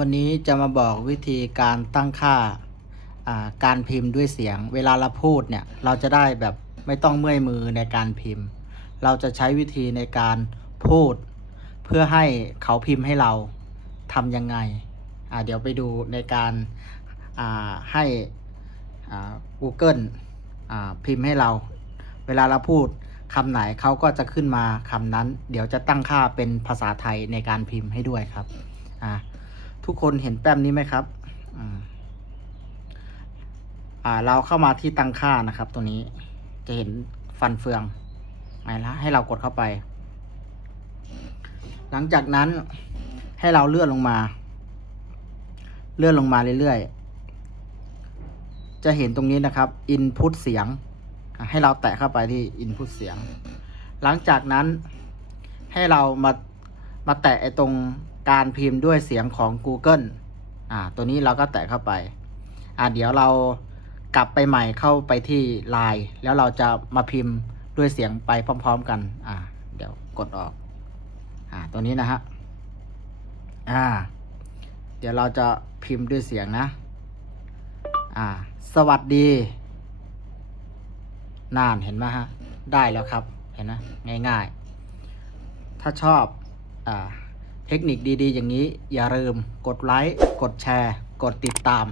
วันนี้จะมาบอกวิธีการตั้งค่าาการพิมพ์ด้วยเสียง เวลาเราพูดเนี่ยเราจะได้แบบไม่ต้องเมื่อยมือในการพิมพ์ เราจะใช้วิธีในการพูด เพื่อให้เขาพิมพ์ให้เราทำยังไง เดี๋ยวไปดูในการาให้อ่า Google พิมพ์ให้เรา เวลาเราพูดคำไหนเขาก็จะขึ้นมาคำนั้น เดี๋ยวจะตั้งค่าเป็นภาษาไทยในการพิมพ์ให้ด้วยครับอ่า ทุกคนเห็นแป้มนี้ไหมครับอ่าเราเข้ามาที่ตั้งค่านะครับ ตัวนี้จะเห็นฟันเฟืองไงละให้เรากดเข้าไป หลังจากนั้นให้เราเลื่อนลงมา เลื่อนลงมาเรื่อยๆ จะเห็นตรงนี้นะครับ input เสียง ให้เราแตะเข้าไปที่ input เสียง หลังจากนั้นให้เรามามาแตะไอ้ตรง การพิมพ์ด้วยเสียงของ Google อ่าตัวนี้เราก็แตะเข้าไปอ่าเดี๋ยวเรากลับไปใหม่เข้าไปที่ Line แล้วเราจะมาพิมพ์ด้วยเสียงไปพร้อม ๆ กันอ่าเดี๋ยวกดออกอ่าตัวนี้นะฮะอ่าเดี๋ยวเราจะพิมพ์ด้วยเสียงนะอ่าสวัสดีนานเห็นไหมฮะ ได้แล้วครับ เห็นไหมง่าย ๆ ถ้าชอบ อ่า เทคนิคดีๆ อย่างนี้ อย่าลืมกดไลค์ กดแชร์ กดติดตาม